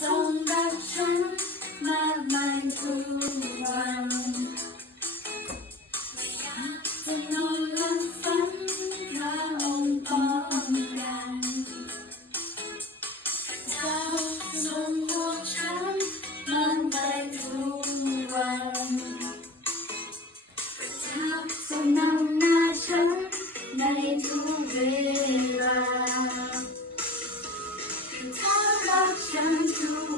sông bạc trắng mà mai thu vàng Tình hồn lắm phấn ra ôm con đàn Giao sông hoa trắng mang tay thu vàng Giao sông năm na trắng nay thu về làng I've done to